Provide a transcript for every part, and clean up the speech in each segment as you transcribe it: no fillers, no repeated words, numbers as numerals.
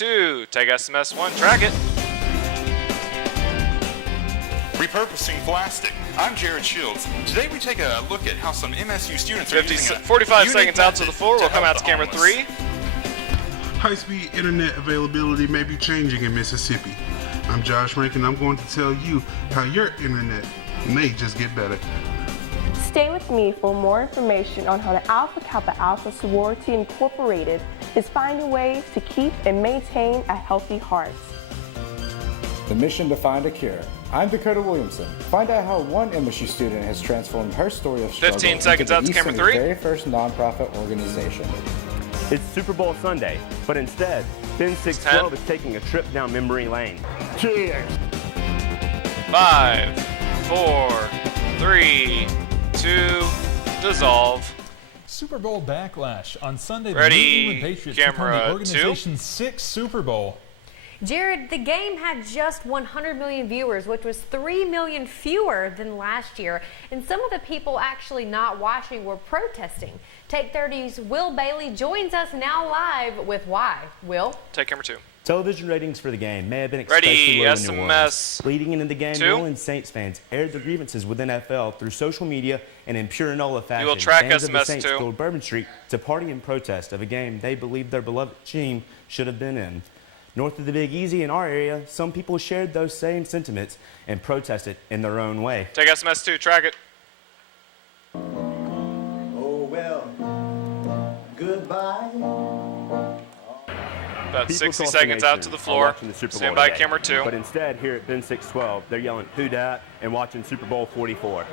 2. Take SMS 1. Track it. Repurposing plastic. I'm Jared Shields. Today we take a look at how some MSU students are using 45 seconds out to the floor. We'll come out to camera 3. High-speed internet availability may be changing in Mississippi. I'm Josh Rankin. I'm going to tell you how your internet may just get better. Stay with me for more information on how the Alpha Kappa Alpha Sorority Incorporated is finding ways to keep and maintain a healthy heart. The mission to find a cure. I'm Dakota Williamson. Find out how one MSU student has transformed her story of struggle 15 seconds out to camera 3. Very first nonprofit organization. It's Super Bowl Sunday, but instead, Ben 612 is taking a trip down memory lane. Cheers! 5, 4, 3, 2, dissolve. Super Bowl backlash on Sunday. Ready, the New England Patriots become camera the organization's 2. 6th Super Bowl. Jared, the game had just 100 million viewers, which was 3 million fewer than last year. And some of the people actually not watching were protesting. Take 30's Will Bailey joins us now live with why. Will? Take camera 2. Television ratings for the game may have been Ready, especially low in New Orleans. SMS Leading into the game, 2. New Orleans Saints fans aired their grievances with NFL through social media and in pure NOLA fashion. You will track fans of the SMS Saints 2. filled Bourbon Street to party in protest of a game they believed their beloved team should have been in. North of the Big Easy in our area, some people shared those same sentiments and protested in their own way. Take SMS 2. Track it. Oh, well, goodbye. About People 60 across seconds the out nation to the are floor. watching the Super Bowl Stand by today. camera 2. But instead, here at Ben 612, they're yelling, "Who dat?" and watching Super Bowl 44.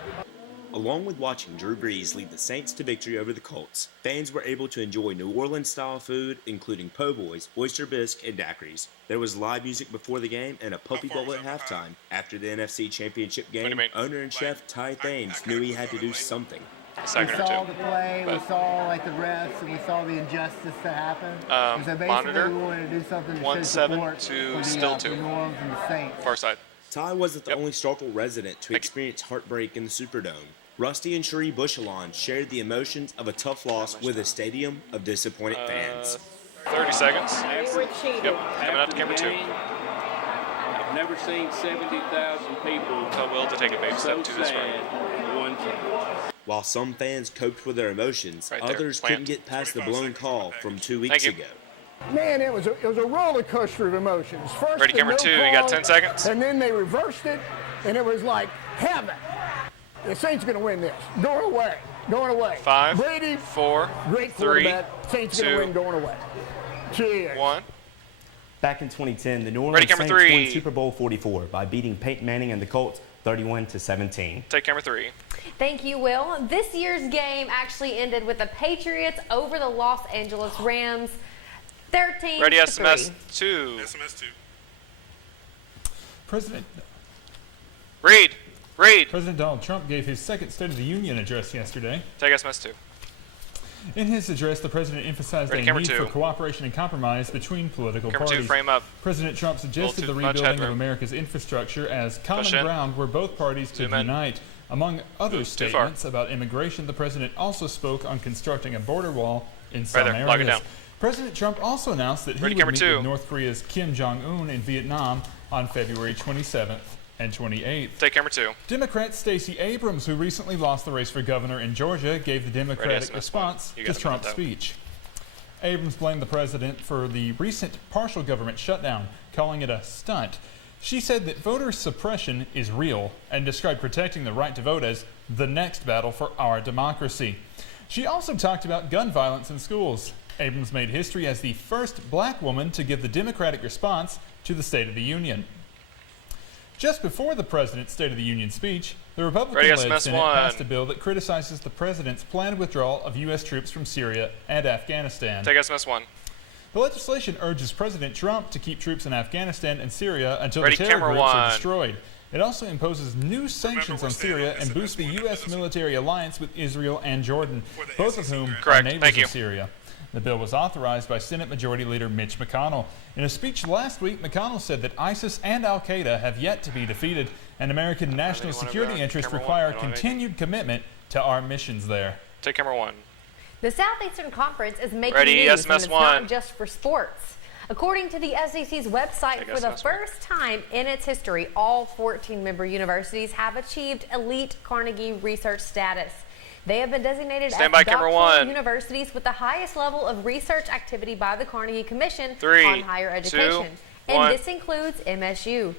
Along with watching Drew Brees lead the Saints to victory over the Colts, fans were able to enjoy New Orleans-style food, including po' boys, oyster bisque, and daiquiris. There was live music before the game and a puppy bowl at halftime. After the NFC Championship game, owner and chef Ty Thames knew he had to do something. A second We or saw 2. the play, we saw like the refs, and we saw the injustice that happened. And so basically monitor, we wanted to do something to 1, show 7 support to for the, still for 2. New Orleans and the Saints. Far side. Ty wasn't the only Starkville resident to experience heartbreak in the Superdome. Rusty and Cherie Bushelon shared the emotions of a tough loss with a stadium of disappointed fans. 30 seconds. We were cheated. Yep, coming out to camera 2. I've never seen 70,000 people Tell Will to take a baby so step to this room. sad one time. While some fans coped with their emotions, Right there, others plant. couldn't get past the blown call from 2 weeks Thank you. ago. Man, it was a roller coaster of emotions. First, Ready, the camera no 2. You got call, 10 seconds. And then they reversed it, and it was like heaven. The Saints going to win this. Going away. Going away. 5, Brady, 4, great 3, quarterback. Saints going 2, to win going away. Cheers. 1. Back in 2010, the New Ready, Orleans camera Saints 3. won Super Bowl 44 by beating Peyton Manning and the Colts 31-17. Take camera 3. Thank you, Will. This year's game actually ended with the Patriots over the Los Angeles Rams 13-3. Ready, SMS 2. SMS 2. President Read. Donald Trump gave his second State of the Union address yesterday. Take SMS 2. In his address, the president emphasized Ready, a camera need 2. for cooperation and compromise between political Camera 2, parties. frame up. President Trump suggested the Little too much rebuilding of headroom. America's infrastructure as common Push in. ground where both parties could Zoom in. unite. Among other Oops, too far. statements about immigration, the president also spoke on constructing a border wall in some there, areas. lock it down. President Trump also announced that he Ready, would camera meet 2. with North Korea's Kim Jong-un in Vietnam on February 27th and 28th. Take camera 2. Democrat Stacey Abrams, who recently lost the race for governor in Georgia, gave the Democratic SMS response You to got a minute, Trump's though. speech. Abrams blamed the president for the recent partial government shutdown, calling it a stunt. She said that voter suppression is real and described protecting the right to vote as the next battle for our democracy. She also talked about gun violence in schools. Abrams made history as the first black woman to give the Democratic response to the State of the Union. Just before the president's State of the Union speech, the Republican-led SMS Senate 1. passed a bill that criticizes the president's planned withdrawal of U.S. troops from Syria and Afghanistan. Take SMS 1. The legislation urges President Trump to keep troops in Afghanistan and Syria until Ready, the terror camera groups are 1. destroyed. It also imposes new sanctions on Syria and boosts the U.S. military alliance with Israel and Jordan, both of whom are Correct. neighbors Thank you. of Syria. The bill was authorized by Senate Majority Leader Mitch McConnell. In a speech last week, McConnell said that ISIS and al-Qaeda have yet to be defeated, and American national anyone security over there? interests Camera 1. require I don't have continued commitment to our missions there. Take camera 1. The Southeastern Conference is making Ready, news, SMS and it's 1. not just for sports. According to the SEC's website, for the first time in its history, all 14 member universities have achieved elite Carnegie research status. They have been designated as doctoral universities with the highest level of research activity by the Carnegie Commission on Higher Education. And this includes MSU.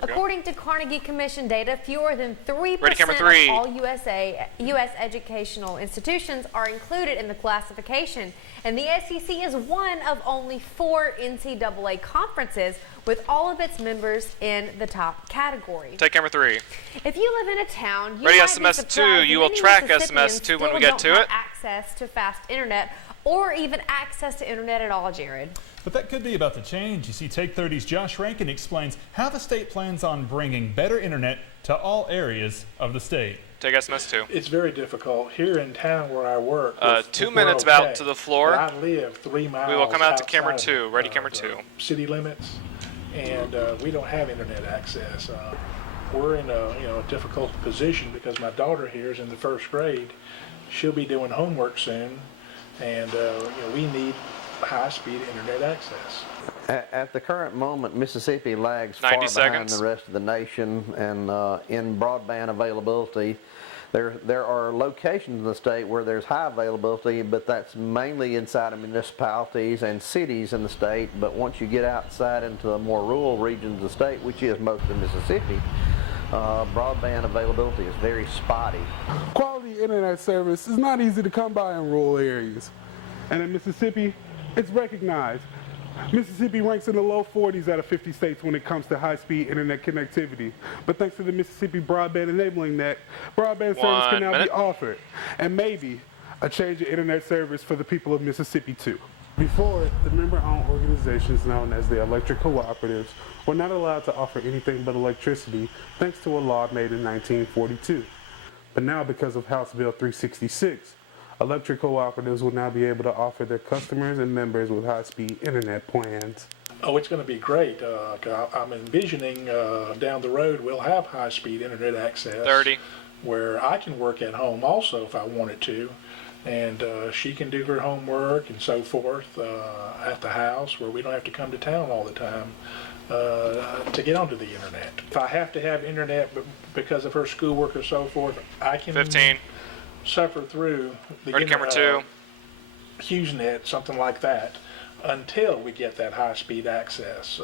According to Carnegie Commission data, fewer than 3% of all U.S. educational institutions are included in the classification. And the SEC is one of only 4 NCAA conferences with all of its members in the top category. Take camera 3. If you live in a town, you Ready, might SMS be 2. You will track SMS 2 when we get to it. Access to fast internet or even access to internet at all, Jared. But that could be about to change. You see, Take 30's Josh Rankin explains how the state plans on bringing better internet to all areas of the state. Take SMS 2. It's very difficult here in town where I work. 2 minutes out to the floor. I live 3 miles. We will come out to camera 2. Ready, camera 2. City limits, and we don't have internet access. We're in a difficult position because my daughter here is in the 1st grade. She'll be doing homework soon, and we need high-speed internet access. At the current moment, Mississippi lags far behind the rest of the nation, and in broadband availability, there are locations in the state where there's high availability, but that's mainly inside of municipalities and cities in the state. But once you get outside into the more rural regions of the state, which is most of Mississippi, broadband availability is very spotty. Quality internet service is not easy to come by in rural areas, and in Mississippi, it's recognized. Mississippi ranks in the low 40s out of 50 states when it comes to high-speed internet connectivity. But thanks to the Mississippi Broadband Enabling Net, broadband service can now be offered, and maybe a change of internet service for the people of Mississippi too. Before it, the member-owned organizations known as the electric cooperatives were not allowed to offer anything but electricity thanks to a law made in 1942. But now, because of House Bill 366, electric cooperatives will now be able to offer their customers and members with high-speed internet plans. Oh, it's going to be great. I'm envisioning down the road we'll have high-speed internet access. 30. Where I can work at home also if I wanted to. And she can do her homework and so forth at the house where we don't have to come to town all the time to get onto the internet. If I have to have internet because of her schoolwork or so forth, I can 15. Suffer through the camera 2. HughesNet, something like that, until we get that high-speed access.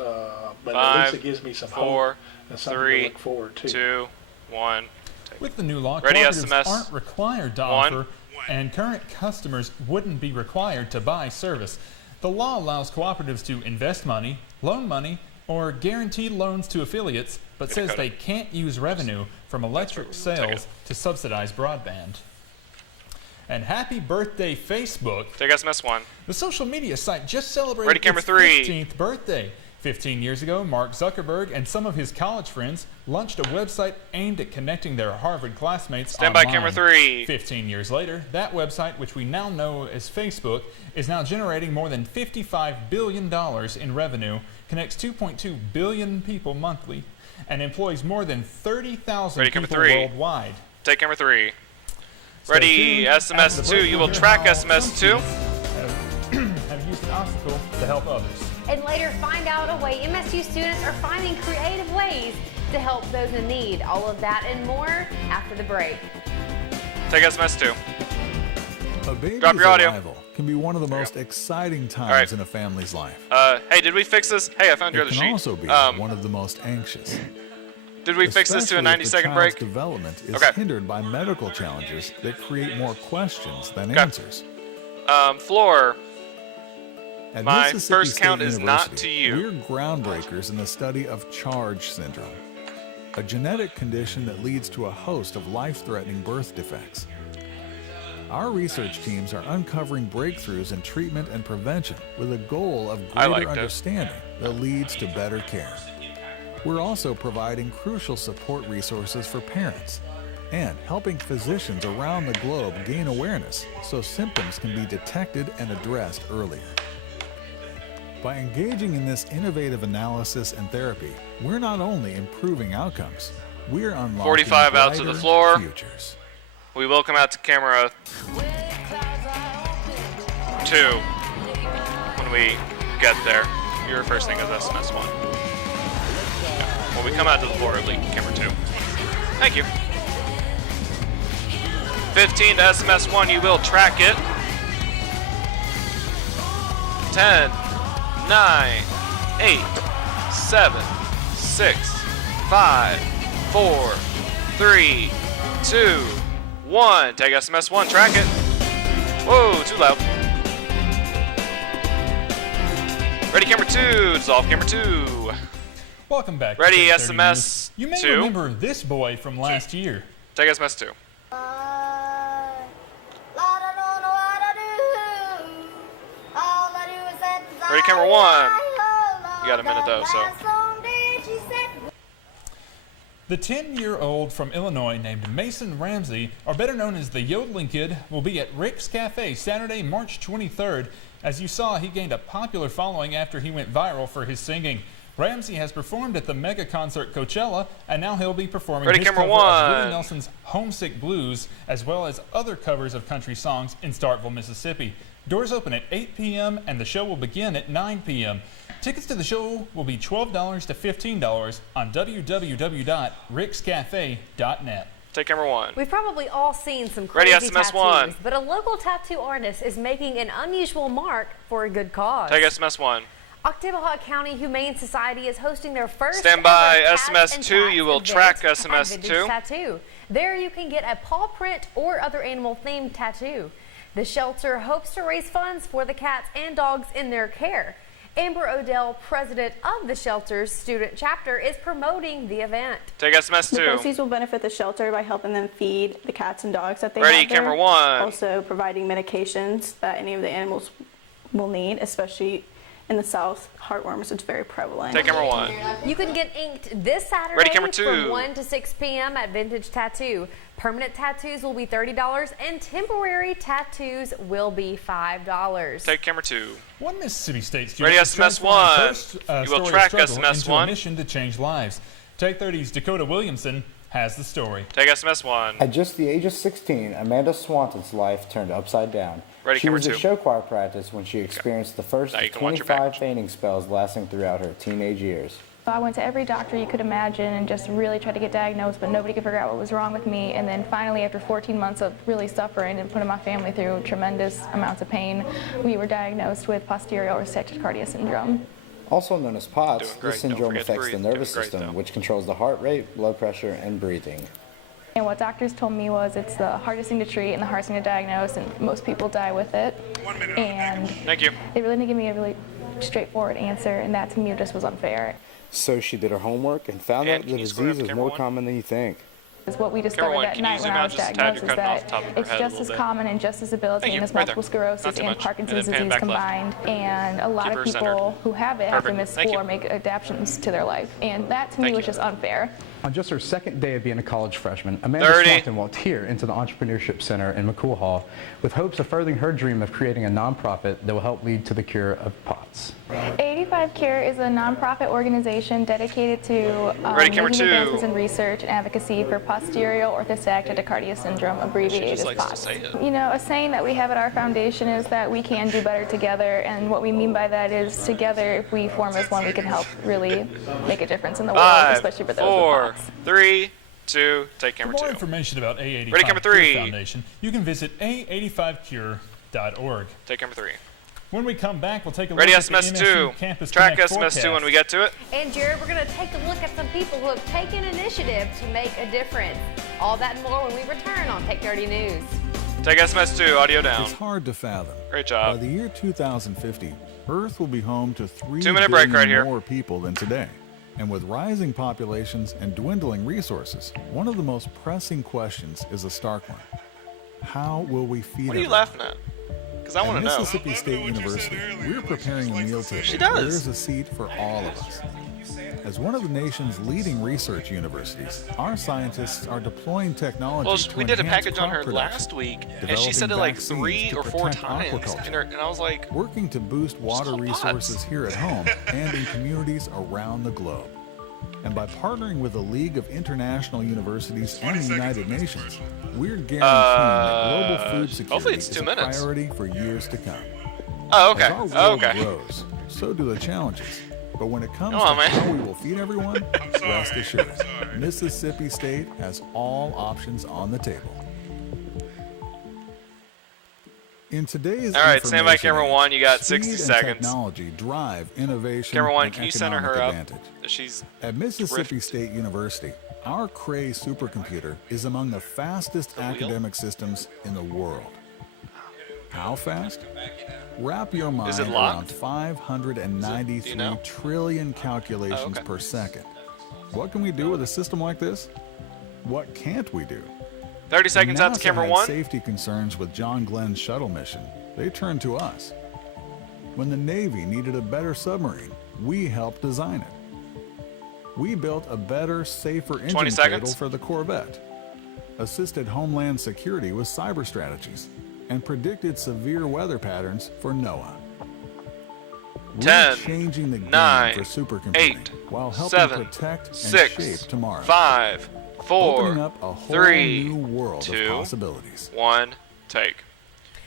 But 5, at least it gives me some 4, hope and something 3, to look forward to. 2, 1. With the new law, Ready, cooperatives SMS. aren't required to offer, and current customers wouldn't be required to buy service. The law allows cooperatives to invest money, loan money, or guarantee loans to affiliates, but says they can't use revenue from electric sales to subsidize broadband. And happy birthday, Facebook. Take SMS 1. The social media site just celebrated its 15th birthday. 15 years ago, Mark Zuckerberg and some of his college friends launched a website aimed at connecting their Harvard classmates online. Stand by, camera 3. 15 years later, that website, which we now know as Facebook, is now generating more than $55 billion in revenue, connects 2.2 billion people monthly, and employs more than 30,000 people worldwide. Take camera 3. Ready, SMS 2. You will track SMS 2. Have used an obstacle to help others. And later find out a way MSU students are finding creative ways to help those in need. All of that and more after the break. Take SMS 2. A baby's Drop your audio. arrival can be one of the most exciting times right. in a family's life. Hey, did we fix this? Hey, I found your other sheet. It can also be one of the most anxious. Did we fix this to a 90-second break? Development is hindered by medical challenges that create more questions than answers. Floor. At My Mississippi first count State is not to University, you. We're groundbreakers in the study of CHARGE syndrome, a genetic condition that leads to a host of life-threatening birth defects. Our research teams are uncovering breakthroughs in treatment and prevention with a goal of greater understanding that leads to better care. We're also providing crucial support resources for parents and helping physicians around the globe gain awareness so symptoms can be detected and addressed earlier. By engaging in this innovative analysis and therapy, we're not only improving outcomes, we're unlocking 45 out to the floor. Futures. We will come out to camera 2 when we get there. Your first thing is SMS 1. When we come out to the floor, lead camera 2. Thank you. 15 to SMS 1, you will track it. 10, 9, 8, 7, 6, 5, 4, 3, 2, 1. Take SMS 1, track it. Whoa, too loud. Ready, camera 2, dissolve camera 2. Welcome back. Ready, to SMS 2. You may remember this boy from last year. Take SMS 2. Ready, camera 1. You got a minute though, so. The 10-year-old from Illinois named Mason Ramsey, or better known as the Yodeling Kid, will be at Rick's Cafe Saturday, March 23rd. As you saw, he gained a popular following after he went viral for his singing. Ramsey has performed at the mega concert Coachella, and now he'll be performing his cover of Willie Nelson's Homesick Blues, as well as other covers of country songs in Starkville, Mississippi. Doors open at 8 p.m. and the show will begin at 9 p.m. Tickets to the show will be $12 to $15 on www.rickscafe.net. Take camera 1. We've probably all seen some crazy Ready, SMS tattoos, 1. but a local tattoo artist is making an unusual mark for a good cause. Take SMS 1. Octavia County Humane Society is hosting their first Stand by ever SMS 2. You will track SMS 2. Tattoo. There you can get a paw print or other animal-themed tattoo. The shelter hopes to raise funds for the cats and dogs in their care. Amber Odell, president of the shelter's student chapter, is promoting the event. Take SMS 2. The proceeds will benefit the shelter by helping them feed the cats and dogs that they Ready, have there. camera 1. Also providing medications that any of the animals will need, especially in the South. Heartworms is very prevalent. Take camera 1. You can get inked this Saturday Ready, camera 2. from 1 to 6 p.m. at Vintage Tattoo. Permanent tattoos will be $30 and temporary tattoos will be $5. Take camera 2. One Mississippi State student Ready, SMS 1. You will track SMS into 1. a mission to change lives. Take 30's Dakota Williamson has the story. Take SMS 1. At just the age of 16, Amanda Swanton's life turned upside down. Ready, she camera was 2. at show choir practice when she experienced the first of 25 fainting spells lasting throughout her teenage years. I went to every doctor you could imagine and just really tried to get diagnosed, but nobody could figure out what was wrong with me. And then finally, after 14 months of really suffering and putting my family through tremendous amounts of pain, we were diagnosed with posterior orthostatic tachycardia syndrome. Also known as POTS, great. this syndrome Don't forget to affects the breathe. nervous Doing great, system, though. which controls the heart rate, blood pressure, and breathing. And what doctors told me was it's the hardest thing to treat and the hardest thing to diagnose, and most people die with it. And Thank you. they really didn't give me a really straightforward answer, and that to me just was unfair. So she did her homework and found out the disease is more common than you think. Is what we discovered that night when I was diagnosed is that it's just as common and just as debilitating as multiple sclerosis and Parkinson's disease combined. And a lot of people who have it have to miss school or make adaptations to their life. And that to me was just unfair. On just her second day of being a college freshman, Amanda Swanton walked here into the Entrepreneurship Center in McCool Hall with hopes of furthering her dream of creating a nonprofit that will help lead to the cure of POTS. 85 Cure is a nonprofit organization dedicated to making advances in research and advocacy for posterior orthostatic tachycardia syndrome, abbreviated as POTS. You know, a saying that we have at our foundation is that we can do better together, and what we mean by that is together, if we form as one, we can help really make a difference in the world, especially for those with POTS. 3, 2, take camera 2. For more information about A85 Ready, camera 3. Cure Foundation, you can visit a85cure.org. Take camera 3. When we come back, we'll take a Ready, look at the SMS MSU 2. Campus Track Connect SMS 2 when forecast. we get to it. And Jared, we're going to take a look at some people who have taken initiative to make a difference. All that and more when we return on Take 30 News. Take SMS 2, audio down. It's hard to fathom. Great job. By the year 2050, Earth will be home to 3 2-minute break right here. more people than today. And with rising populations and dwindling resources, one of the most pressing questions is a stark one. How will we feed What are you everyone? laughing at? Because I want to know. At Mississippi State University, we're preparing a meal table. She does. There is a seat for all of us. As one of the nation's leading research universities, our scientists are deploying technology Well, to we did a enhance package on crop her production, last week, and she developing said it like vaccines 3 to or 4 protect times. aquaculture, And I was like, working to boost water called resources pots. here at home and in communities around the globe. And by partnering with the League of International Universities and the United Nations, we're guaranteeing that global food hopefully security it's is 2 a minutes. priority for years to come. Oh, okay. As our world Oh, okay. grows, So do the challenges. But when it comes Come on, to man. how we will feed everyone, rest assured, Mississippi State has all options on the table. In today's All right, stand by information camera age, one. You got speed 60 and seconds. Technology drive innovation Camera one, and can you center economic her up? advantage. She's At Mississippi State University, our Cray supercomputer is among the fastest academic systems in the world. How fast? Wrap your mind Is it around locked? 593 Do you know? trillion calculations per second. What can we do with a system like this? What can't we do? 30 seconds When out to NASA camera had one. safety concerns with John Glenn's shuttle mission, they turned to us. When the Navy needed a better submarine, we helped design it. We built a better, safer 20 engine seconds. cradle for the Corvette, assisted Homeland Security with cyber strategies, and predicted severe weather patterns for NOAA. We're 10, changing the game 9, for supercomputing 8, while helping 7, protect and 6, shape tomorrow. 5, 4, Opening up a whole 3, new world 2, of possibilities. 1, take.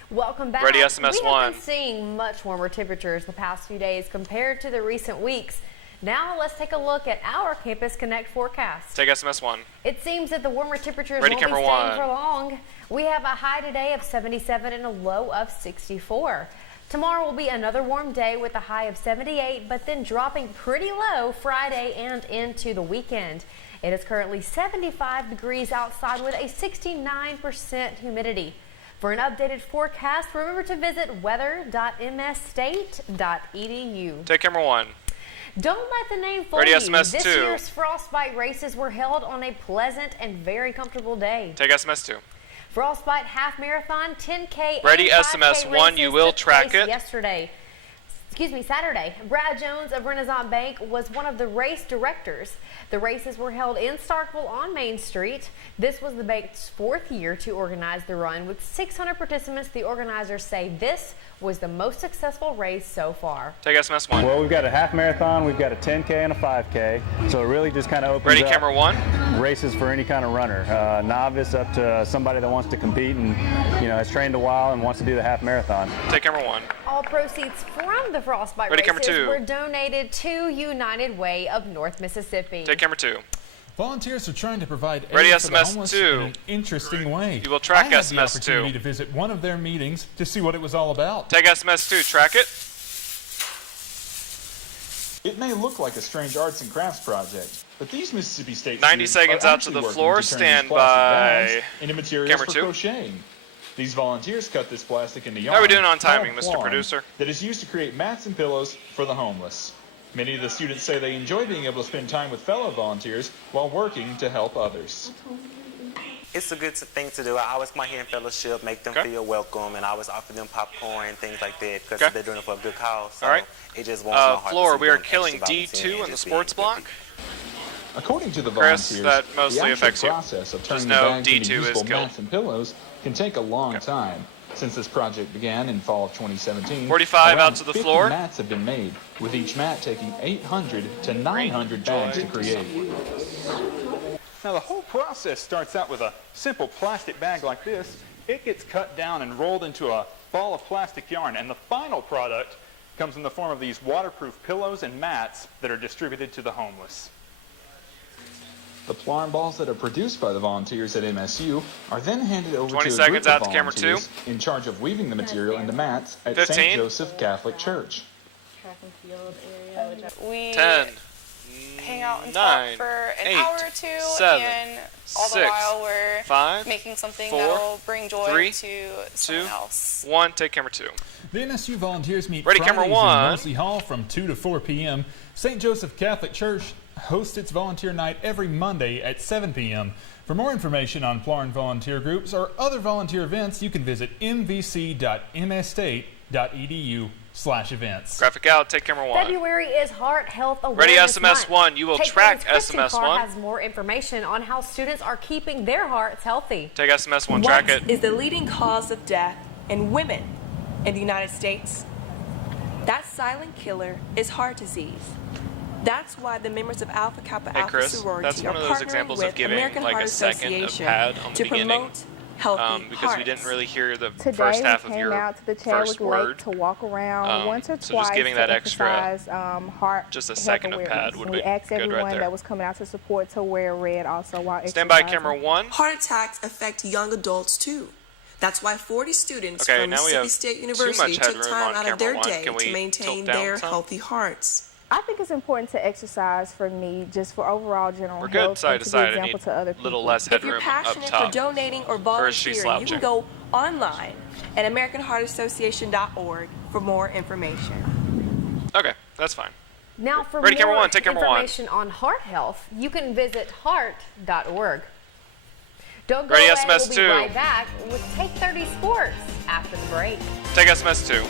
Welcome back. Ready, SMS we have one. been seeing much warmer temperatures the past few days compared to the recent weeks. Now let's take a look at our Campus Connect forecast. Take SMS one. It seems that the warmer temperatures Ready, won't be camera staying one. for long. We have a high today of 77 and a low of 64. Tomorrow will be another warm day with a high of 78, but then dropping pretty low Friday and into the weekend. It is currently 75 degrees outside with a 69% humidity. For an updated forecast, remember to visit weather.msstate.edu. Take camera one. Don't let the name fool Ready, you. SMS This 2. year's Frostbite races were held on a pleasant and very comfortable day. Take SMS 2. Frostbite half marathon, 10K, Ready, and 5K SMS 1, you races will took track place it. Saturday. Brad Jones of Renaissance Bank was one of the race directors. The races were held in Starkville on Main Street. This was the bank's 4th year to organize the run. With 600 participants, the organizers say this was the most successful race so far. Take SMS 1. Well, we've got a half marathon, we've got a 10K and a 5K, so it really just kind of opens Ready, up camera one. races for any kind of runner, novice up to somebody that wants to compete and has trained a while and wants to do the half marathon. Take camera one. All proceeds from the Frostbite Ready, camera races two. were donated to United Way of North Mississippi. Take camera 2. Volunteers are trying to provide aid Ready, for the SMS homeless 2. in an interesting way. You will track I had the SMS 2. opportunity to visit one of their meetings to see what it was all about. Take SMS 2. Track it. It may look like a strange arts and crafts project, but these Mississippi State 90 students seconds are out to actually the working floor. to turn Stand these plastic by. bags into materials Camera for 2. crocheting. These volunteers cut this plastic into yarn. How are we doing on timing, called Mr. Plon, Producer? That is used to create mats and pillows for the homeless. Many of the students say they enjoy being able to spend time with fellow volunteers while working to help others. It's a good thing to do. I always come out here in fellowship, make them feel welcome, and I always offer them popcorn and things like that because they're doing it for a good cause. So All right. it just warms my heart. Floor, to see we are them killing actually volunteer D2 and in the just sports being block. According to the Chris, volunteers, that mostly the actual affects you. process of turning Just the know bags into D2 is useful killed. mats and pillows can take a long time. Since this project began in fall of 2017, 45 around out to the 50 floor. mats have been made, with each mat taking 800 to 900 bags to create. Now the whole process starts out with a simple plastic bag like this. It gets cut down and rolled into a ball of plastic yarn, and the final product comes in the form of these waterproof pillows and mats that are distributed to the homeless. The Plarn balls that are produced by the volunteers at MSU are then handed over 20 to a seconds group out of to camera 2. volunteers in charge of weaving the material into mats at 15. St. Joseph Catholic Church. Track and field area. We 10, hang out and 9, talk for an 8, hour or two, 7, and all 6, the while we're 5, making something 4, that'll bring joy 3, to someone else. 1. Take camera 2. The NSU volunteers meet Ready, Fridays camera in one. Mosley Hall from 2 to 4 p.m. St. Joseph Catholic Church hosts its volunteer night every Monday at 7 p.m. For more information on Plarn volunteer groups or other volunteer events, you can visit mvc.msstate.edu/events. Graphic out. Take camera 1. February is Heart Health Awareness Ready, SMS Month. 1. You will Take track Friends Christian SMS Car 1. has more information on how students are keeping their hearts healthy. Take SMS 1. Track it. What is the leading cause of death in women in the United States? That silent killer is heart disease. That's why the members of Alpha Kappa Hey, Alpha Chris, sorority that's one are of those partnering examples with of giving American like Heart a second of Association pad on the to beginning. promote healthy because we didn't really hear the Today first half we of came your out to the first Chadwick word. Lake to walk around once or so twice just giving to that extra, emphasize heart just a health second of awareness. pad would We be asked good everyone right there. that was coming out to support to wear red also while Stand by, exercising. camera 1. Heart attacks affect young adults too. That's why 40 students Okay, from now we Mississippi have State too University much took headroom time on out of camera their 1. day Can we to maintain tilt down their some? healthy hearts. I think it's important to exercise for me, just for overall general We're health good side and to to be side. I example need to other a little people. less If headroom you're passionate up top. for donating or Or is she volunteering, you slouching? can go online at AmericanHeartAssociation.org for more information. Okay, that's fine. Now, for Ready, more camera 1, take camera 1. information on heart health, you can visit heart.org. Don't go Ready, away. SMS We'll be 2. right back with Take 30 Sports after the break. Take SMS 2.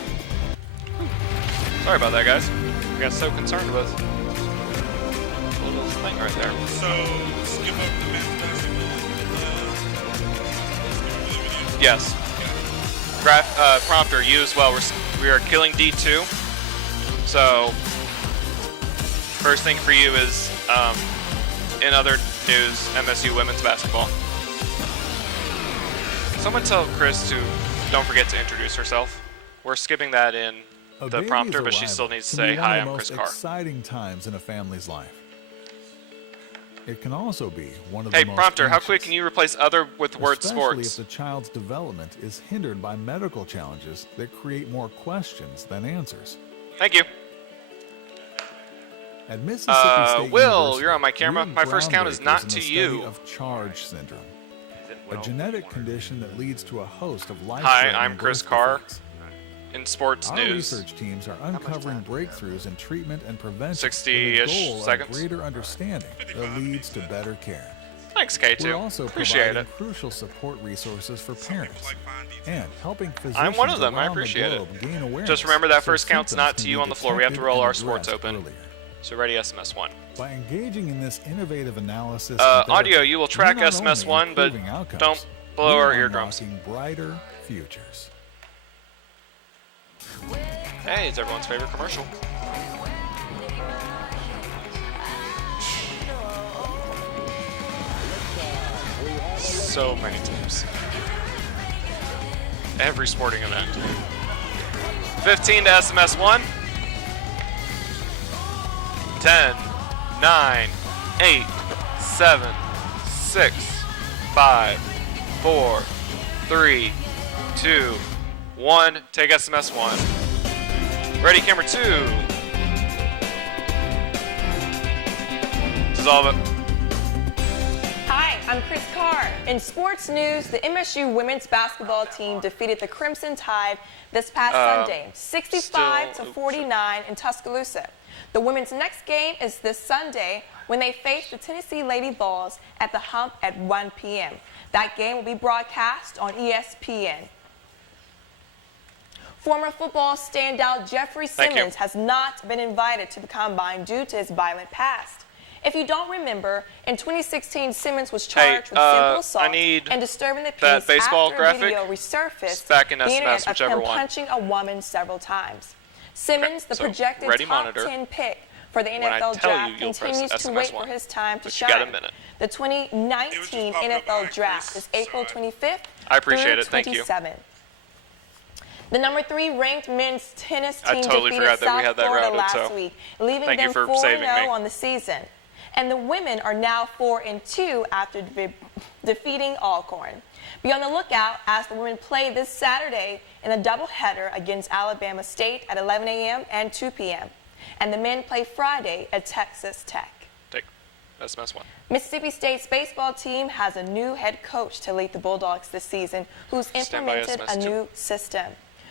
Sorry about that, guys. I got so concerned with a little thing right there. So, skip up the men's basketball. Yes. Prompter, you as well. We are killing D2. So, first thing for you is, in other news, MSU women's basketball. Someone tell Chris to don't forget to introduce herself. We're skipping that in A the baby's prompter, but she arrival still needs to can be say, one hi, of I'm the Chris most Carr. exciting times in a family's life. It can also be one of Hey, the most prompter, how anxious, quick can you replace other with the word especially sports? if the child's development is hindered by medical challenges that create more questions than answers. Thank you. At Mississippi State Will, University, you're on my camera. we have My first count is groundbreakers not in to the study you. of Charge syndrome, a genetic condition that leads to a host of Hi, life-threatening I'm Chris birth Carr. defects. In sports Our news. research teams are uncovering breakthroughs in treatment and prevention 60-ish with a goal seconds. of greater understanding that leads to better care. Thanks, K2. We're also Appreciate providing it. crucial support resources for parents and helping physicians I'm one of them. I around the appreciate globe it. gain awareness Just remember that so first count's symptoms not can to you be on the floor. We have to detected roll and our sports addressed open. earlier. So ready, SMS 1. By engaging in this innovative analysis, and Audio, therapy, you will track we're not SMS only 1, but improving outcomes, don't blow we're our eardrums. unlocking brighter futures. Hey, it's everyone's favorite commercial. So many times. Every sporting event. 15 to SMS 1. 10, 9, 8, 7, 6, 5, 4, 3, 2, 1. Take SMS 1. Ready, camera 2. Dissolve it. Hi, I'm Chris Carr. In sports news, the MSU women's basketball team defeated the Crimson Tide this past Sunday, 65-49 in Tuscaloosa. The women's next game is this Sunday when they face the Tennessee Lady Vols at the Hump at 1 p.m. That game will be broadcast on ESPN. Former football standout Jeffrey Simmons has not been invited to the Combine due to his violent past. If you don't remember, in 2016, Simmons was charged with simple assault and disturbing the peace baseball after a video resurfaced back in the SMS, internet of whichever him one. punching a woman several times. Simmons, the so projected ready top monitor. 10 pick for the When I NFL tell you, draft, you'll press continues to SMS wait 1. for his time to But you got a shine. minute. The 2019 NFL draft is April 25th I appreciate through it. Thank you. 27th. The number 3 ranked men's tennis I team totally defeated forgot that we South had that Florida routed, last so week, leaving thank you them for saving 4-0 me. on the season. And the women are now 4-2 after defeating Alcorn. Be on the lookout as the women play this Saturday in a doubleheader against Alabama State at 11 a.m. and 2 p.m. And the men play Friday at Texas Tech. Take SMS 1. Mississippi State's baseball team has a new head coach to lead the Bulldogs this season, who's Stand by implemented SMS a 2. new system.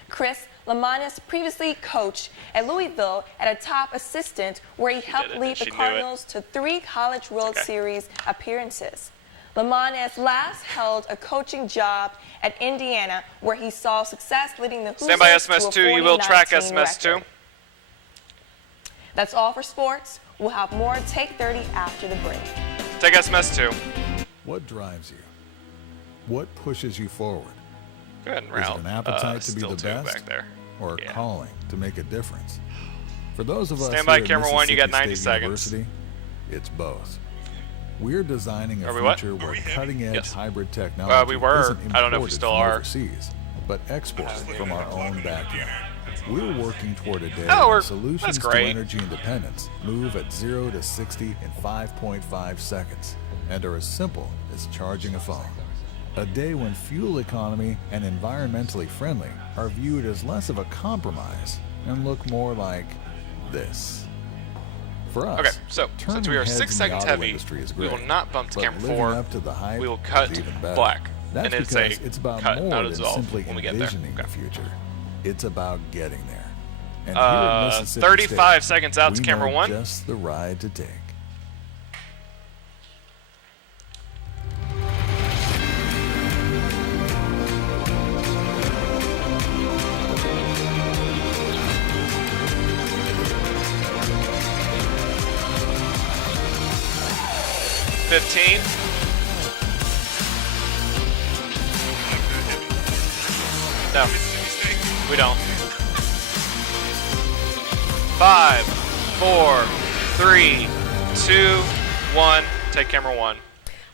Chris Lamanis previously coached at Louisville at a top assistant where he helped it. lead She the knew Cardinals to 3 College World Series appearances. Lamanis last held a coaching job at Indiana where he saw success leading the Hoosiers Stand by to SMS a 2. You will track 40-19 SMS 2. record. That's all for sports. We'll have more Take 30 after the break. Take SMS 2. What drives you? What pushes you forward? Go ahead and Is it route. an appetite to be still the 2 best, back there. or a calling to make a difference? For those of us Stand by, here at camera 1. You got Mississippi 90 State seconds. University, it's both. We're designing a future where cutting-edge hybrid technology isn't I don't know if we imported still from are. overseas, but exported from our own backyard. We're working toward a day Oh, when that's solutions to great. energy independence move at 0 to 60 in 5.5 seconds and are as simple as charging a phone. A day when fuel economy and environmentally friendly are viewed as less of a compromise and look more like this. For us, Okay, so since turning we are heads 6 in the seconds auto heavy, industry is we will great, not bump to but camera living 4. up to the hype We will is cut even better. black. That's and it's because a it's about cut, more not a than dissolve simply when we get there. envisioning the future. It's about getting there. And here in Mississippi 35 State, seconds out to we camera know 1. just the ride to take. $15. No, we don't. 5, 4, 3, 2, 1. Take camera 1.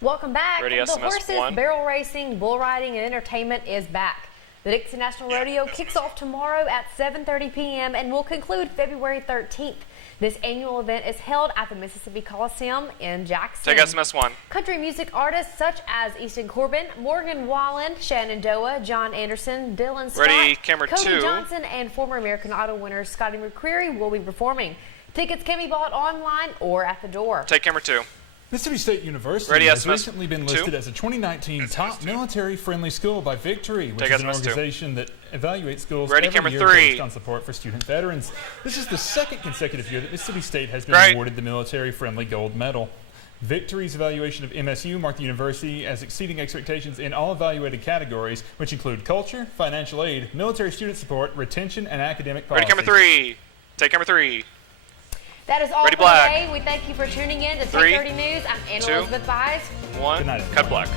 Welcome back. Ready, The SMS horses, 1. barrel racing, bull riding, and entertainment is back. The Dixie National Rodeo kicks off tomorrow at 7:30 p.m. and will conclude February 13th. This annual event is held at the Mississippi Coliseum in Jackson. Take SMS 1. Country music artists such as Easton Corbin, Morgan Wallen, Shenandoah, John Anderson, Dylan Scott, Ready, camera Cody 2. Johnson, and former American Idol winner Scotty McCreery will be performing. Tickets can be bought online or at the door. Take camera 2. Mississippi State University Ready, has SMS recently been listed 2. as a 2019 top military-friendly school by Victory, which Take is an SMS 2. organization that evaluates schools Ready, every camera year 3. based on support for student veterans. This is the second consecutive year that Mississippi State has been Right. awarded the military-friendly gold medal. Victory's evaluation of MSU marked the university as exceeding expectations in all evaluated categories, which include culture, financial aid, military student support, retention, and academic policy. Ready, camera 3. Take camera 3. That is all Ready, for black. today. We thank you for tuning in to 3, 1030 News. I'm Anna 2, Elizabeth Bies. 1. Cut black.